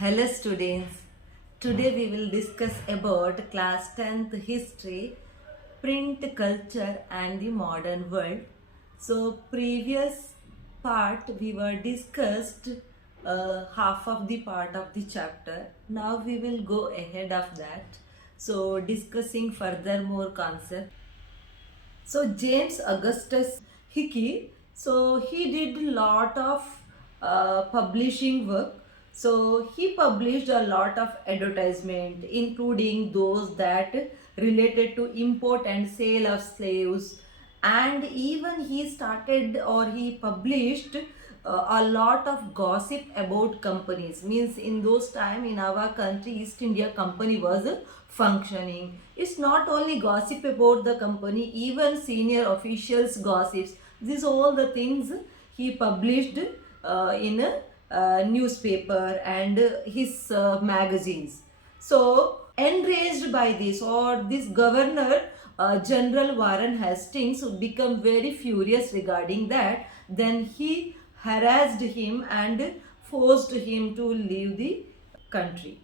Hello students. Today we will discuss about class 10th history, print culture and the modern world. So previous part we were discussed half of the part of the chapter. Now we will go ahead of that. So discussing further more concepts. So James Augustus Hickey, so he did a lot of publishing work. So he published a lot of advertisement, including those that related to import and sale of slaves, and even he started or he published a lot of gossip about companies. Means in those time in our country East India Company was functioning. It's not only gossip about the company, even senior officials gossips. These all the things he published in a newspaper and his magazines. So enraged by this, or this governor General Warren Hastings become very furious regarding that. Then he harassed him and forced him to leave the country.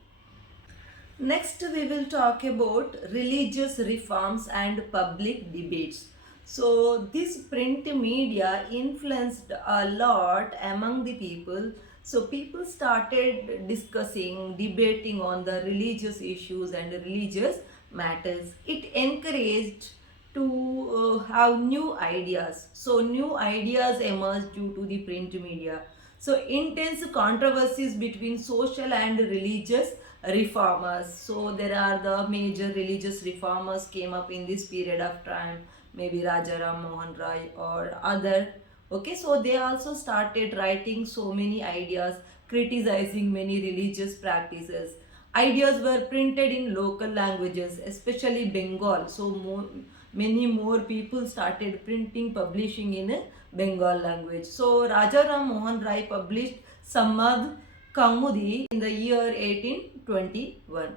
Next, we will talk about religious reforms and public debates. So, this print media influenced a lot among the people. So, people started discussing, debating on the religious issues and religious matters. It encouraged to have new ideas. So, new ideas emerged due to the print media. So, intense controversies between social and religious reformers. So there are the major religious reformers came up in this period of time, maybe Rajaram Mohan Rai or other. Okay, so they also started writing so many ideas, criticizing many religious practices. Ideas were printed in local languages, especially Bengal. So many more people started printing, publishing in Bengal language. So Rajaram Mohan Rai published Samad Kaumudi in the year 1821.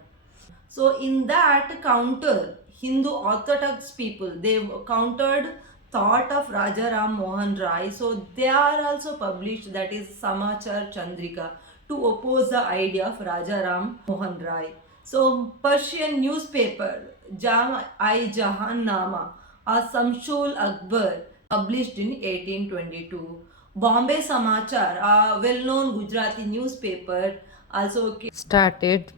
So in that counter, Hindu Orthodox people, they countered thought of Raja Ram Mohan Rai. So they are also published, that is Samachar Chandrika, to oppose the idea of Raja Ram Mohan Rai. So Persian newspaper Jam-i Jahan Nama or Samshul Akbar published in 1822. Bombay Samachar, a well-known Gujarati newspaper, also started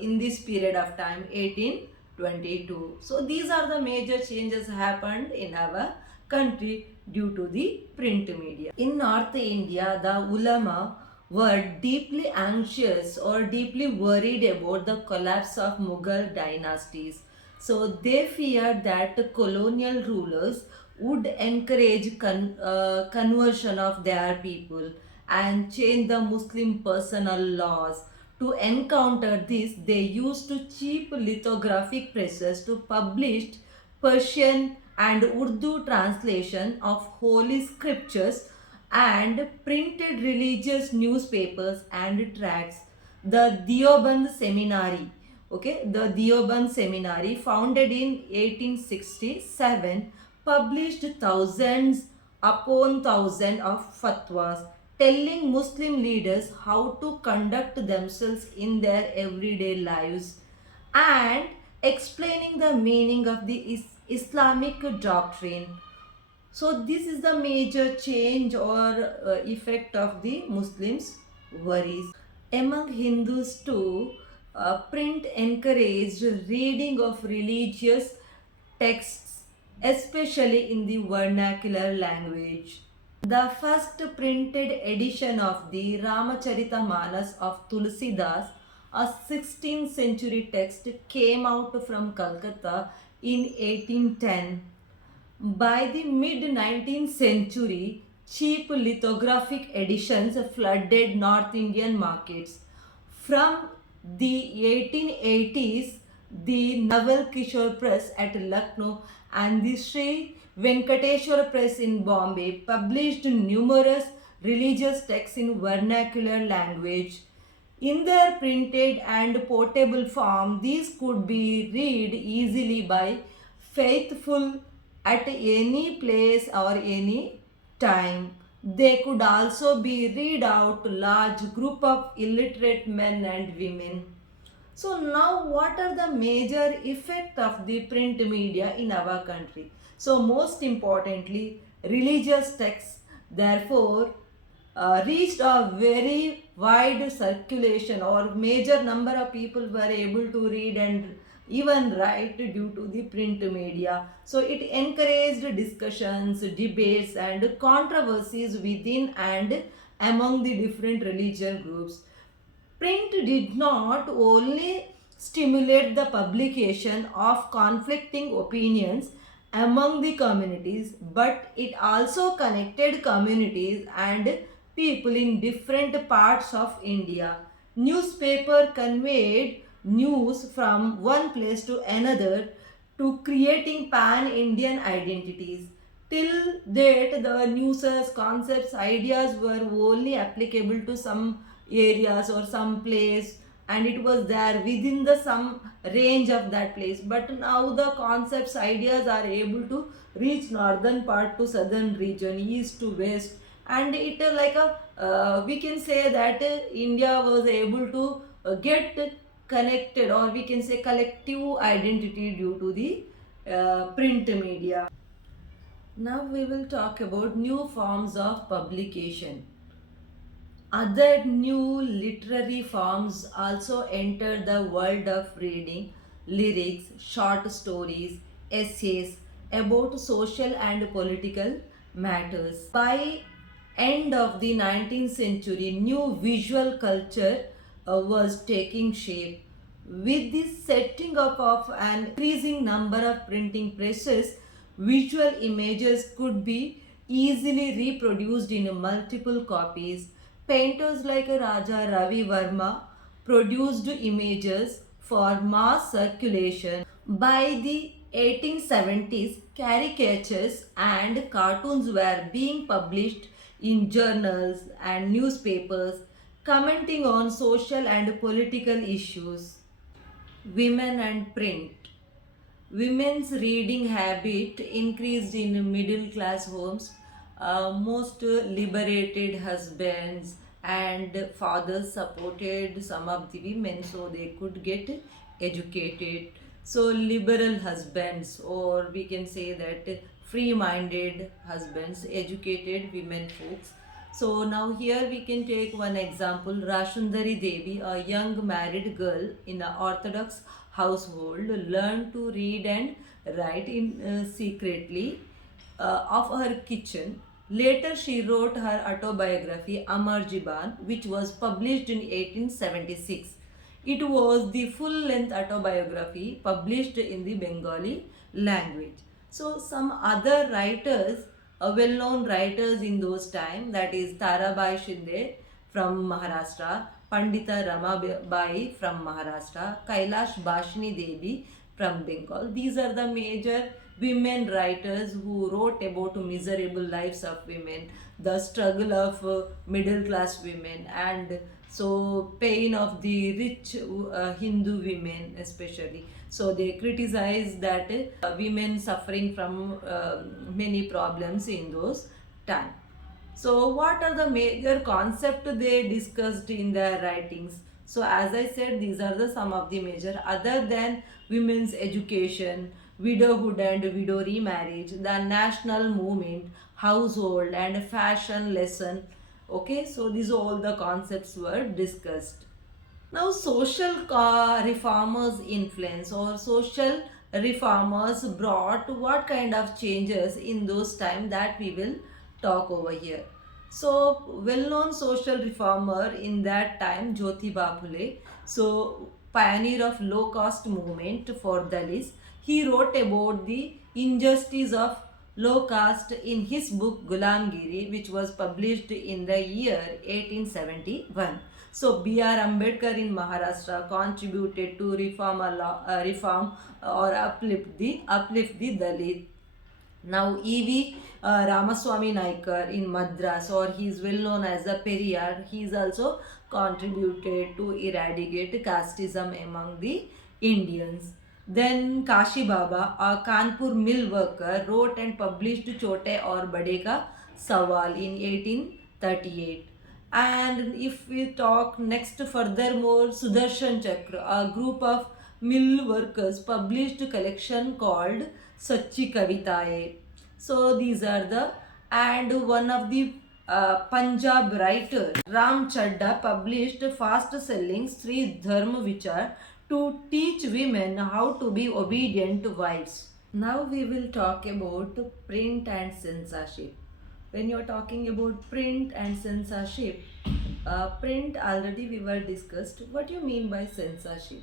in this period of time 1822. So these are the major changes happened in our country due to the print media. In North India, the ulama were deeply anxious or deeply worried about the collapse of Mughal dynasties. So they feared that colonial rulers would encourage conversion of their people and change the Muslim personal laws. To encounter this, they used cheap lithographic presses to publish Persian and Urdu translation of holy scriptures and printed religious newspapers and tracts. The Deoband Seminary, okay, the Deoband Seminary, founded in 1867, published thousands upon thousands of fatwas telling Muslim leaders how to conduct themselves in their everyday lives and explaining the meaning of the Islamic doctrine. So this is the major change or effect of the Muslims' worries. Among Hindus too, print encouraged reading of religious texts, especially in the vernacular language. The first printed edition of the Ramacharita of Tulsidas, a 16th century text, came out from Calcutta in 1810. By the mid 19th century, cheap lithographic editions flooded North Indian markets. From the 1880s, the Naval Kishore Press at Lucknow and the Sri Venkateshwara Press in Bombay published numerous religious texts in vernacular language. In their printed and portable form, these could be read easily by faithful at any place or any time. They could also be read out to large group of illiterate men and women. So now what are the major effect of the print media in our country? So most importantly, religious texts therefore reached a very wide circulation, or major number of people were able to read and even write due to the print media. So it encouraged discussions, debates and controversies within and among the different religion groups. Print did not only stimulate the publication of conflicting opinions among the communities, but it also connected communities and people in different parts of India. Newspaper conveyed news from one place to another to creating pan-Indian identities. Till date, the news's concepts, ideas were only applicable to some areas or some place, and it was there within the some range of that place. But now the concepts, ideas are able to reach northern part to southern region, east to west, and it like a we can say that India was able to get connected, or we can say collective identity due to the print media. Now we will talk about new forms of publication. Other new literary forms also entered the world of reading: lyrics, short stories, essays about social and political matters. By end of the 19th century, new visual culture was taking shape. With the setting up of an increasing number of printing presses, visual images could be easily reproduced in multiple copies. Painters like Raja Ravi Verma produced images for mass circulation. By the 1870s, caricatures and cartoons were being published in journals and newspapers commenting on social and political issues. Women and print. Women's reading habit increased in middle class homes. Most liberated husbands and fathers supported some of the women so they could get educated. So, liberal husbands, or we can say that free minded husbands, educated women folks. So, now here we can take one example. Rashundari Devi, a young married girl in an Orthodox household, learned to read and write in secretly of her kitchen. Later, she wrote her autobiography Amar Jiban, which was published in 1876. It was the full-length autobiography published in the Bengali language. So, some other writers, well-known writers in those times, that is Tarabai Shinde from Maharashtra, Pandita Ramabai from Maharashtra, Kailash Bashini Devi from Bengal. These are the major women writers who wrote about miserable lives of women, the struggle of middle class women, and so pain of the rich Hindu women especially. So they criticize that women suffering from many problems in those times. So, what are the major concepts they discussed in their writings? So, as I said, these are the some of the major. Other than women's education, widowhood and widow remarriage, the national movement, household and fashion lesson. Okay, so these all the concepts were discussed. Now, social reformers' influence, or social reformers brought what kind of changes in those times, that we will talk over here. So, well-known social reformer in that time, Jyotiba Phule, so pioneer of low-caste movement for Dalits, he wrote about the injustice of low caste in his book Gulamgiri, which was published in the year 1871. So B.R. Ambedkar in Maharashtra contributed to reform or uplift the Dalit. Now E.V. Ramaswamy Naikar in Madras, or he is well known as the Periyar, he is also contributed to eradicate casteism among the Indians. Then Kashi Baba, a Kanpur mill worker, wrote and published Chote aur Bade Ka Sawal in 1838. And if we talk next furthermore, Sudarshan Chakra, a group of mill workers published a collection called Sachi Kavitaye. So these are the, and one of the Punjab writer Ram Chadda published fast selling Sri Dharma Vichar to teach women how to be obedient wives. Now we will talk about print and censorship. When you are talking about print and censorship, print already we were discussed. What do you mean by censorship?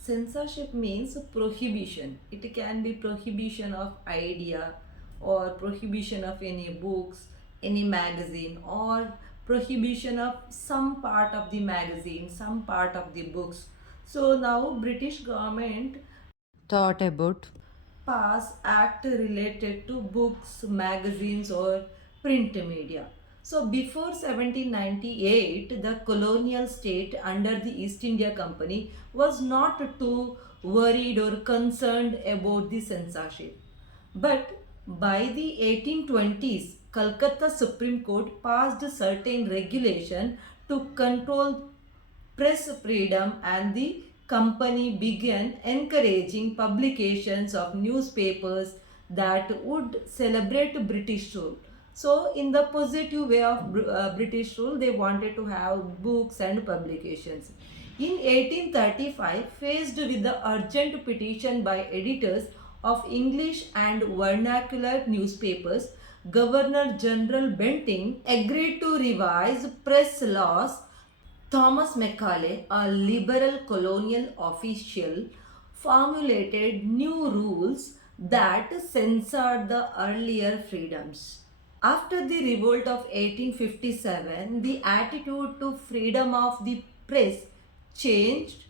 Censorship means prohibition. It can be prohibition of idea or prohibition of any books, any magazine, or prohibition of some part of the magazine, some part of the books. So now British government thought about pass act related to books, magazines or print media. So before 1798, the colonial state under the East India Company was not too worried or concerned about the censorship. But by the 1820s, Calcutta Supreme Court passed certain regulation to control press freedom, and the company began encouraging publications of newspapers that would celebrate British rule. So, in the positive way of British rule, they wanted to have books and publications. In 1835, faced with the urgent petition by editors of English and vernacular newspapers, Governor General Bentinck agreed to revise press laws. Thomas Macaulay, a liberal colonial official, formulated new rules that censored the earlier freedoms. After the revolt of 1857, the attitude to freedom of the press changed.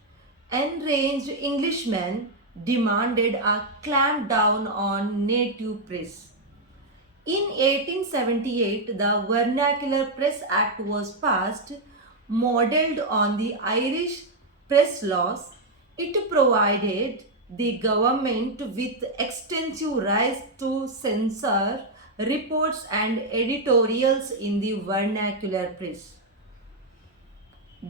Enraged Englishmen demanded a clampdown on native press. In 1878, the Vernacular Press Act was passed, modeled on the Irish press laws. It provided the government with extensive rights to censor reports and editorials in the vernacular press.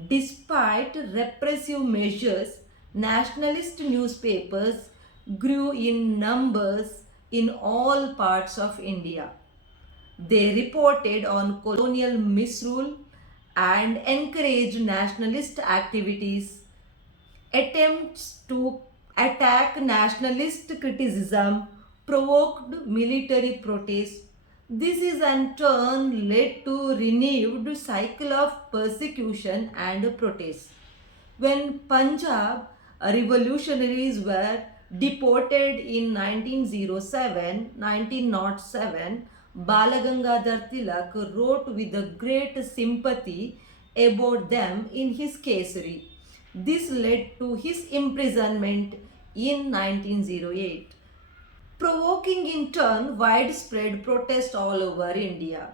Despite repressive measures, nationalist newspapers grew in numbers in all parts of India. They reported on colonial misrule and encouraged nationalist activities. Attempts to attack nationalist criticism provoked military protests. This is in turn led to renewed cycle of persecution and protest. When Punjab revolutionaries were deported in 1907, Balagangadhar Tilak wrote with great sympathy about them in his Kesari. This led to his imprisonment in 1908, provoking in turn widespread protest all over India.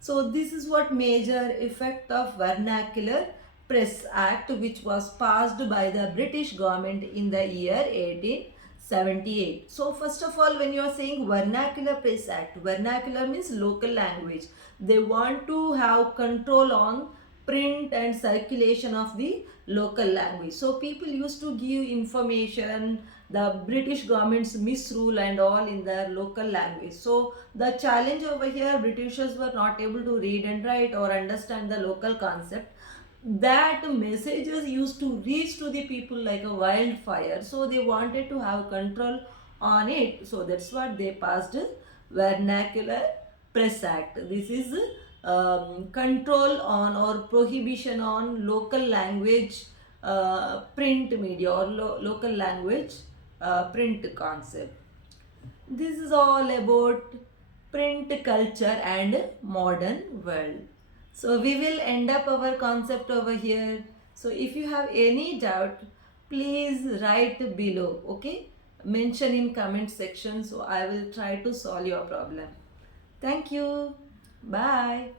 So this is what major effect of Vernacular Press Act, which was passed by the British government in the year 1878. So first of all, when you are saying Vernacular Press Act, vernacular means local language. They want to have control on print and circulation of the local language. So people used to give information, the British government's misrule and all in their local language. So the challenge over here, Britishers were not able to read and write or understand the local concept. That messages used to reach to the people like a wildfire. So they wanted to have control on it. So that's what they passed Vernacular Press Act. This is control on or prohibition on local language print media or local language print concept. This is all about print culture and modern world. So we will end up our concept over here. So if you have any doubt, please write below, okay? Mention in comment section, so I will try to solve your problem. Thank you. Bye.